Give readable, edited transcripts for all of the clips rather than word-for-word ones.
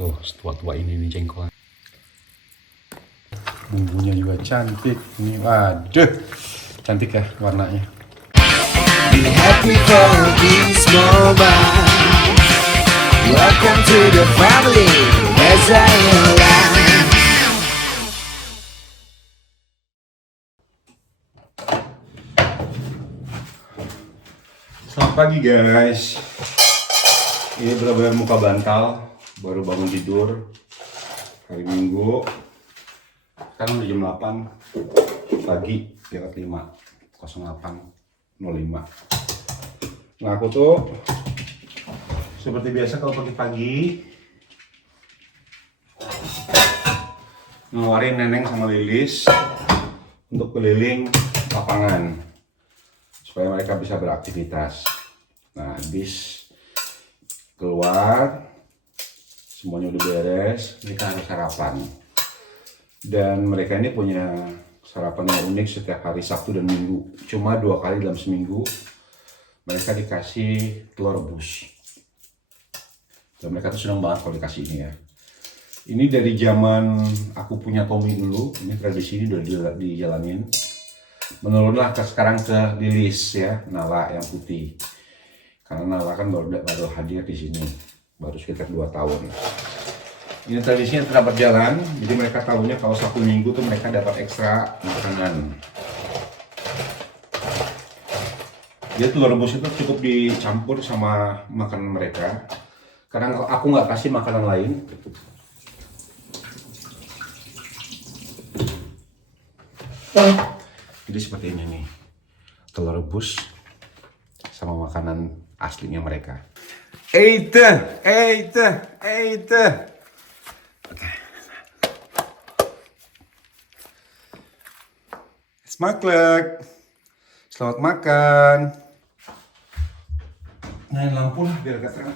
Tuh, setua-tua ini nih jengkol. Bumbunya juga cantik. Ini waduh, cantik ya warnanya. Be happy for this moment. Welcome to the family as I am. Selamat pagi guys. Ini benar-benar muka bantal, baru bangun tidur hari Minggu. Sekarang udah jam 8 pagi, lewat 5, 08.05. Nah aku tuh seperti biasa kalau pagi-pagi ngeluarin Neneng sama Lilis untuk keliling lapangan supaya mereka bisa beraktivitas. Nah habis keluar semuanya udah beres, mereka harus sarapan. Dan mereka ini punya sarapan yang unik setiap hari Sabtu dan Minggu. Cuma 2 kali dalam seminggu mereka dikasih telur rebus. Dan mereka tuh senang banget kalau dikasih ini ya. Ini dari zaman aku punya Tommy dulu, ini tradisi ini udah dijalanin. Menurunlah sekarang ke Lilis ya, Nala yang putih. Karena Nala kan baru hadir di sini, baru sekitar 2 tahun. Ini tradisinya tetap berjalan, jadi mereka tahunya kalau Sabtu Minggu tuh mereka dapat ekstra makanan. Jadi telur rebus itu cukup dicampur sama makanan mereka. Karena aku nggak kasih makanan lain. Jadi seperti ini nih, telur rebus sama makanan aslinya mereka. Eite. Smakelijk. Selamat makan. Nyalain lampu lah biar agak terang.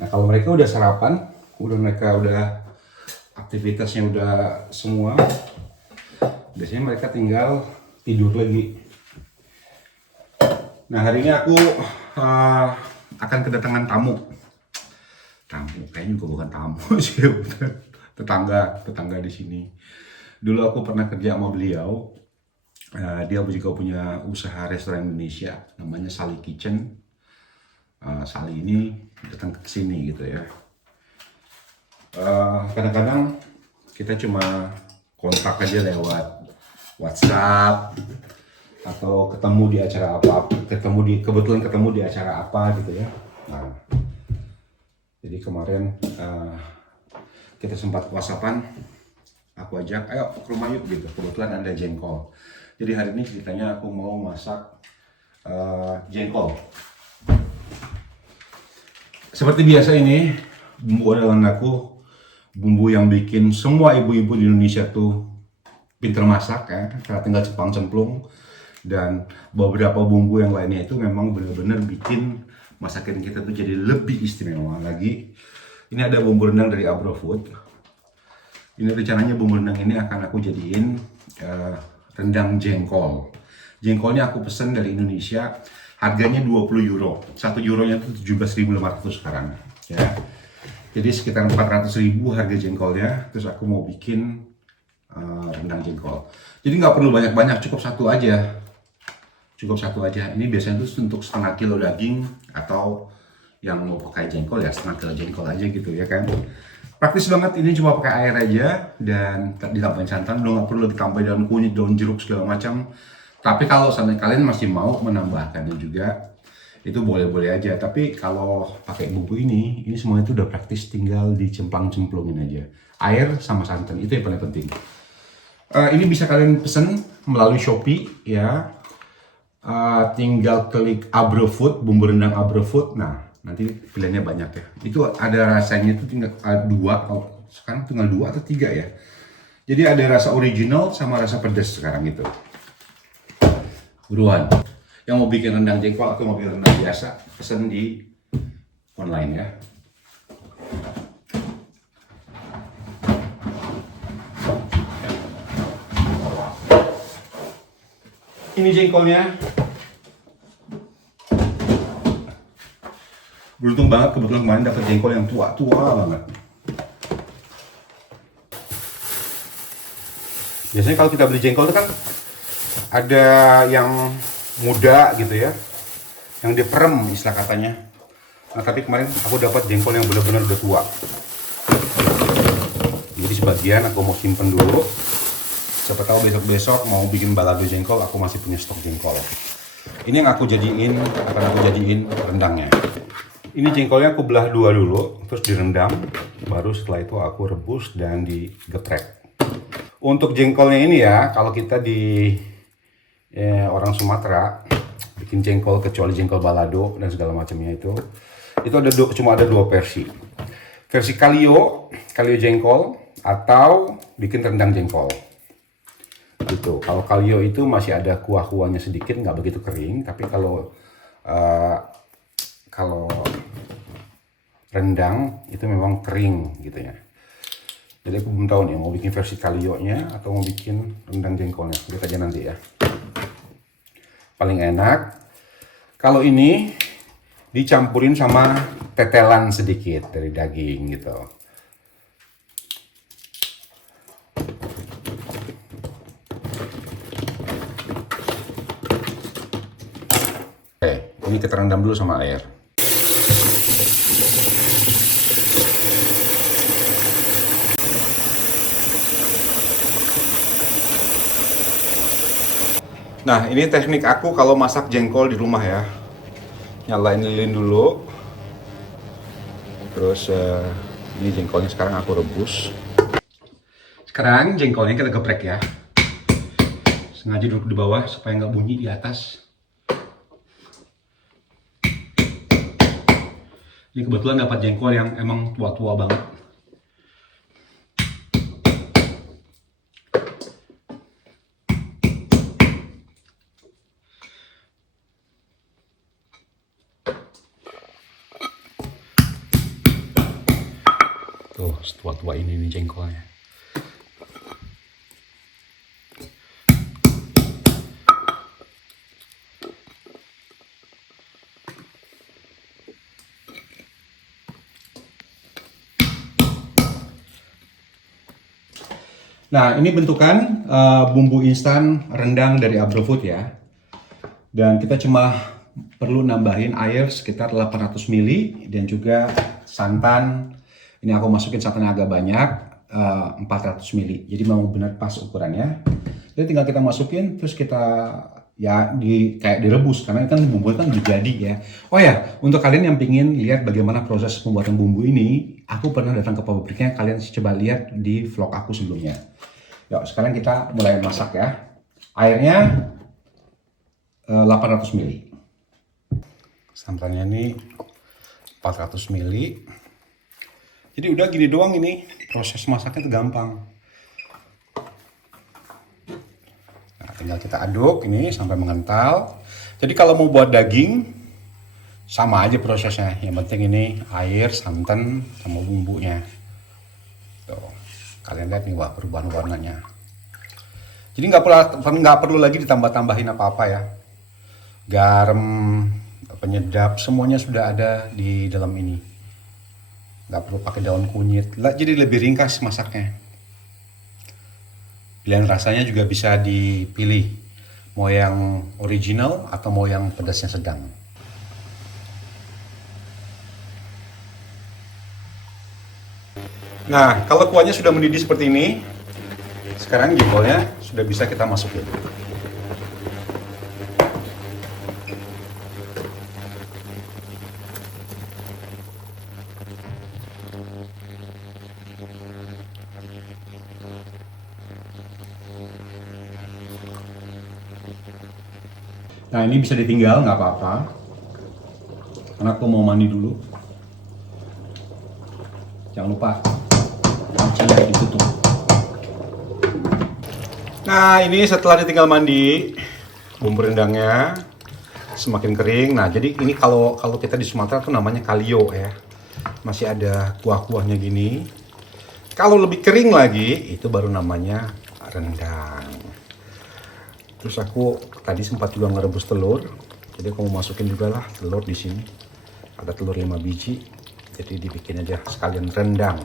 Nah kalau mereka udah sarapan, mereka udah aktivitasnya udah semua, biasanya mereka tinggal tidur lagi. Nah hari ini aku akan kedatangan tamu kayaknya juga bukan tamu sih, tetangga di sini. Dulu aku pernah kerja sama beliau. Dia juga punya usaha restoran Indonesia namanya Sally Kitchen. Sally ini datang ke sini gitu ya. Kadang-kadang kita cuma kontak aja lewat WhatsApp atau ketemu di acara apa, kebetulan ketemu di acara apa gitu ya. Nah, jadi kemarin kita sempat WhatsAppan, aku ajak, ayo ke rumah yuk gitu. Kebetulan ada jengkol. Jadi hari ini ceritanya aku mau masak jengkol. Seperti biasa ini bumbu andalan aku, bumbu yang bikin semua ibu-ibu di Indonesia tuh pinter masak ya, karena tinggal ceplang-cemplung. Dan beberapa bumbu yang lainnya itu memang benar-benar bikin masakan kita tuh jadi lebih istimewa lagi. Ini ada bumbu rendang dari Abrofood. Ini rencananya bumbu rendang ini akan aku jadiin rendang jengkol. Jengkolnya aku pesen dari Indonesia, harganya 20 euro. 1 euronya itu 17.500 sekarang ya. Jadi sekitar 400.000 harga jengkolnya. Terus aku mau bikin rendang jengkol. Jadi nggak perlu banyak-banyak, cukup satu aja. Ini biasanya tuh untuk setengah kilo daging, atau yang mau pakai jengkol ya setengah kilo jengkol aja gitu ya kan. Praktis banget, ini cuma pakai air aja dan ditambahin santan, udah nggak perlu ditambahin daun kunyit, daun jeruk segala macam. Tapi kalau seandainya kalian masih mau menambahkannya juga, itu boleh-boleh aja. Tapi kalau pakai bumbu ini semuanya itu udah praktis, tinggal dicemplang-cemplungin aja. Air sama santan, itu yang paling penting. Ini bisa kalian pesen melalui Shopee ya. Tinggal klik Abrofood, bumbu rendang Abrofood. Nah, nanti pilihannya banyak ya. Itu ada rasanya itu tinggal 2, kalau sekarang tinggal 2 atau 3 ya. Jadi ada rasa original sama rasa pedas sekarang itu. Buruan. Yang mau bikin rendang jengkol atau mau bikin rendang biasa, pesen di online ya. Ini jengkolnya. Beruntung banget kebetulan kemarin dapat jengkol yang tua banget. Biasanya kalau kita beli jengkol itu kan ada yang muda gitu ya, yang diperem istilah katanya. Nah tapi kemarin aku dapat jengkol yang benar-benar udah tua. Jadi sebagian aku mau simpen dulu. Siapa tahu besok-besok mau bikin balado jengkol, aku masih punya stok jengkol. Ini yang akan aku jadiin rendangnya. Ini jengkolnya aku belah dua dulu, terus direndam. Baru setelah itu aku rebus dan digeprek. Untuk jengkolnya ini ya, kalau kita di orang Sumatera bikin jengkol, kecuali jengkol balado dan segala macamnya itu ada cuma ada dua versi. Versi kalio jengkol atau bikin rendang jengkol. Gitu. Kalau kalio itu masih ada kuah-kuahnya sedikit, nggak begitu kering. Tapi kalau rendang itu memang kering gitu ya. Jadi aku belum tahu nih mau bikin versi kalionya atau mau bikin rendang jengkolnya. Lihat aja nanti ya. Paling enak kalau ini dicampurin sama tetelan sedikit dari daging gitu. Oke, ini kita rendam dulu sama air. Nah, ini teknik aku kalau masak jengkol di rumah ya. Nyalain lilin dulu. Terus ini jengkolnya sekarang aku rebus. Sekarang jengkolnya kita geprek ya. Sengaja duduk di bawah supaya nggak bunyi di atas. Ini kebetulan dapat jengkol yang emang tua-tua banget. Tuh, setua-tua ini nih jengkolnya. Nah, ini bentukan bumbu instan rendang dari Abrofood ya. Dan kita cuma perlu nambahin air sekitar 800 ml dan juga santan. Ini aku masukin santan agak banyak, 400 ml. Jadi memang benar pas ukurannya. Jadi tinggal kita masukin, terus kita ya kayak direbus karena kan bumbu kan udah jadi ya. Oh ya, untuk kalian yang pingin lihat bagaimana proses pembuatan bumbu ini, aku pernah datang ke pabriknya. Kalian coba lihat di vlog aku sebelumnya. Yuk, sekarang kita mulai masak ya. Airnya 800 ml. Santannya ini 400 ml. Jadi udah gini doang ini. Proses masaknya itu gampang. Nah, tinggal kita aduk ini sampai mengental. Jadi kalau mau buat daging sama aja prosesnya. Yang penting ini air, santan, sama bumbunya. Tuh. Kalian lihat nih, wah perubahan warnanya. Jadi nggak perlu lagi ditambah-tambahin apa-apa ya. Garam, penyedap, semuanya sudah ada di dalam ini. Nggak perlu pakai daun kunyit. Jadi lebih ringkas masaknya. Pilihan rasanya juga bisa dipilih. Mau yang original atau mau yang pedasnya sedang. Nah, kalau kuahnya sudah mendidih seperti ini, sekarang jengkolnya sudah bisa kita masukin. Nah, ini bisa ditinggal, nggak apa-apa. Karena aku mau mandi dulu. Jangan lupa kuncinya ditutup. Nah, ini setelah ditinggal mandi, bumbu rendangnya semakin kering. Nah, jadi ini kalau kita di Sumatera tuh namanya kalio ya. Masih ada kuah-kuahnya gini. Kalau lebih kering lagi, itu baru namanya rendang. Terus aku tadi sempat juga ngerebus telur. Jadi aku mau masukin juga lah telur di sini. Ada telur 5 biji, jadi dibikin aja sekalian rendang.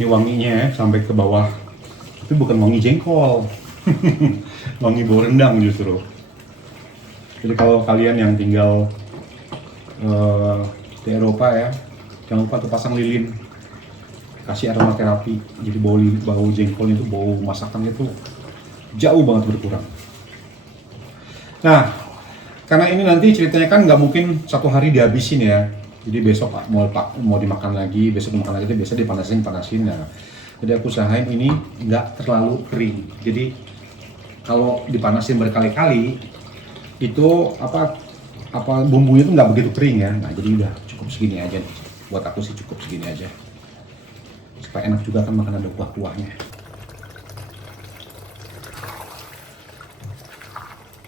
Ini wanginya ya, sampai ke bawah. Tapi bukan wangi jengkol. Wangi bau rendang justru. Jadi kalau kalian yang tinggal di Eropa ya, jangan lupa tuh pasang lilin. Kasih aromaterapi. Jadi bau jengkol itu, bau masakan itu jauh banget berkurang. Nah, karena ini nanti ceritanya kan nggak mungkin satu hari dihabisin ya. Jadi besok mau dimakan lagi, besok dimakan lagi, biasa dipanasin. Nah, jadi aku usahain ini nggak terlalu kering. Jadi kalau dipanasin berkali-kali itu apa bumbunya itu nggak begitu kering ya. Nah, jadi udah cukup segini aja nih. Buat aku sih cukup segini aja. Supaya enak juga kan makan ada kuah-kuahnya.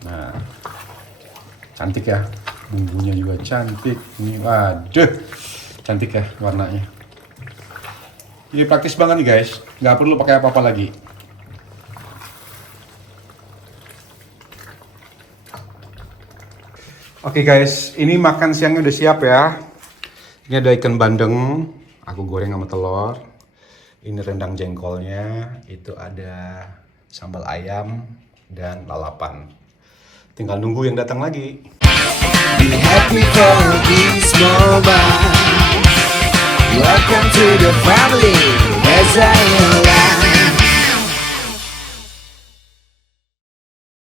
Nah, cantik ya, bumbunya juga cantik. Ini waduh, cantik ya warnanya. Ini praktis banget nih guys, nggak perlu pakai apa-apa lagi. Oke guys, ini makan siangnya udah siap ya. Ini ada ikan bandeng, aku goreng sama telur. Ini rendang jengkolnya, itu ada sambal ayam dan lalapan. Tinggal nunggu yang datang lagi. Be happy for this moment. Welcome to the family as I am.